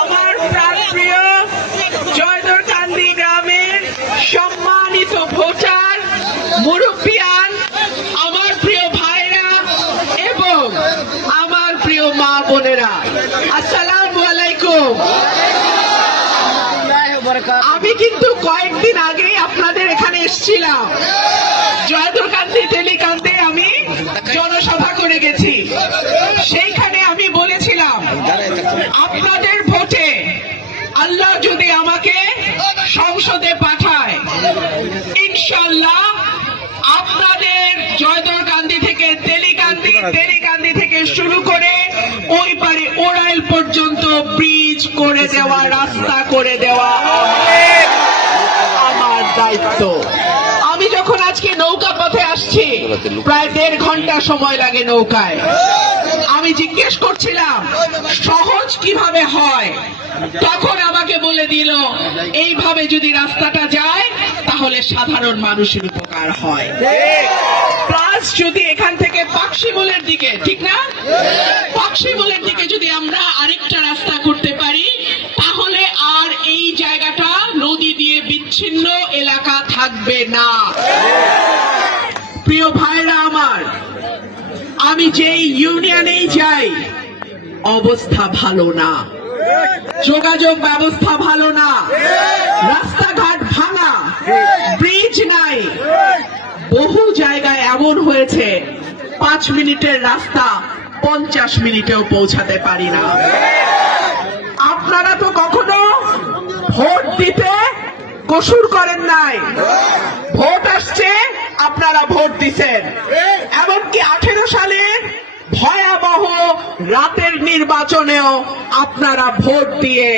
আমার প্রাণপ্রিয় জয়দরকান্দি গ্রামের সম্মানিত ভোটার, মুরব্বিয়ান, আমার প্রিয় ভাইরা এবং আমার প্রিয় মা বোনেরা। আসসালামু আলাইকুম। আমি কিন্তু কয়েকদিন আগে আপনাদের এখানে এসেছিলাম। আপনাদের ভোটে আল্লাহ যদি আমাকে সংসদে পাঠায় ইনশাল্লাহ আপনাদের জয়দর গান্ধী থেকে তেলিকান্দি তেলিকান্দি থেকে শুরু করে ওই পারে ওরাইল পর্যন্ত ব্রিজ করে দেওয়া, রাস্তা করে দেওয়া আমার দায়িত্ব। আমি যখন আজকে নৌকা পথে আসছি, প্রায় দেড় ঘণ্টা সময় লাগে নৌকায়। আমি জিজ্ঞেস করছিলাম, সহজ কীভাবে হয়? তখন আমাকে বলে দিল, এইভাবে যদি রাস্তাটা যায়, তাহলে সাধারণ মানুষের উপকার হয়। প্লাস যদি এখান থেকে পাকশিমলের দিকে, ঠিক না? পাকশিমলের দিকে যদি আমরা আরেকটা রাস্তা করতে পারি, তাহলে আর এই জায়গাটা নদী দিয়ে বিচ্ছিন্ন এলাকা থাকবে না। প্রিয় আমার আমি যেই ইউনিয়নেই যাই, অবস্থা ভালো না। যোগাযোগ ব্যবস্থা ভালো না। রাস্তাঘাট ভাঙা। ব্রিজ নাই। বহু জায়গায় এমন হয়েছে, পাঁচ মিনিটের রাস্তা পঞ্চাশ মিনিটেও পৌঁছাতে পারি না। আপনারা তো কখনো ভোট দিতে কসুর করেন নাই ভোট আসছে আপনারা ভোট দিছেন এমনকি আঠেরো সালে ভয়াবহ রাতের নির্বাচনেও আপনারা ভোট দিয়ে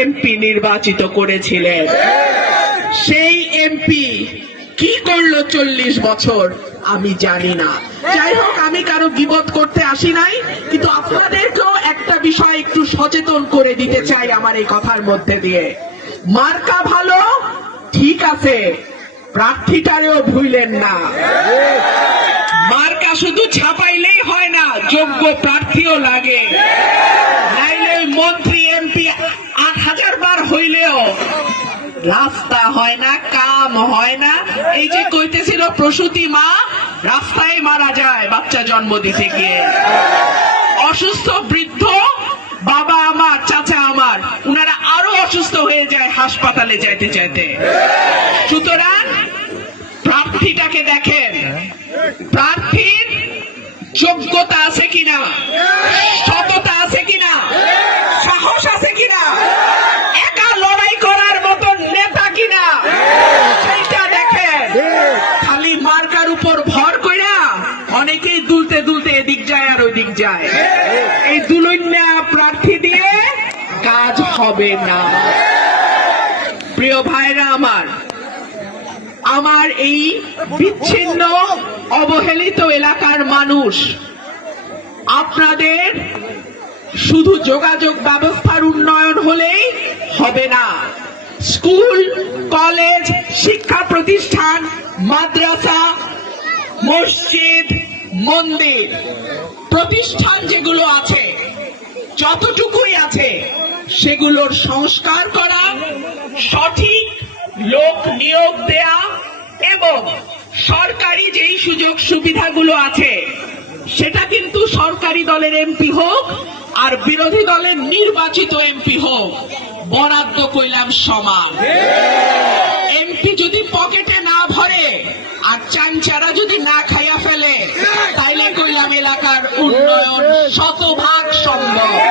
এমপি নির্বাচিত করেছিলেন। সেই এমপি কি করল চল্লিশ বছর, আমি জানি না। যাই হোক, আমি কারও গিবত করতে আসি নাই, কিন্তু আপনাদেরকেও একটা বিষয় একটু সচেতন করে দিতে চাই আমার এই কথার মধ্যে দিয়ে। মার্কা ভালো? ঠিক আছে, প্রার্থীটারেও ভুলেন না। মার্কা শুধু ছাপাইলেই হয় না, যোগ্য প্রার্থীও লাগে। হইলেও রাস্তা হয় না, কাম হয় না। এই যে কইতেছিল প্রসূতি মা, রাস্তায় মারা যায়, বাচ্চা জন্ম দিতে গিয়ে অসুস্থ বৃদ্ধ বাবা আমার, চাচা আমার, উনারা আরও অসুস্থ হয়ে যায় হাসপাতালে যাইতে চাইতে সুতরাং প্রার্থীটাকে দেখেন। প্রার্থীর যোগ্যতা আছে কিনা? সততা যায়। এই দুলন্যা প্রার্থী দিয়ে কাজ হবে না। প্রিয় ভাইরা আমার আমার এই বিচ্ছিন্ন, অবহেলিত এলাকার মানুষ, আপনাদের শুধু যোগাযোগ ব্যবস্থার উন্নয়ন হলেই হবে না। স্কুল, কলেজ, শিক্ষা প্রতিষ্ঠান, মাদ্রাসা, মসজিদ, মন্দির। প্রতিষ্ঠান যেগুলো আছে যতটুকুই আছে সেগুলোর সংস্কার করা সঠিক লোক নিয়োগ দেয়া এবং সরকারি যেই সুযোগ সুবিধাগুলো আছে সেটা কিন্তু সরকারি দলের এমপি হোক আর বিরোধী দলের নির্বাচিত এমপি হোক বরাদ্দ কইলাম সমান। এমপি যদি পকেটে না ভরে আর চাংচারা যদি না গ্রাম এলাকার উন্নয়ন শতভাগ সম্ভব।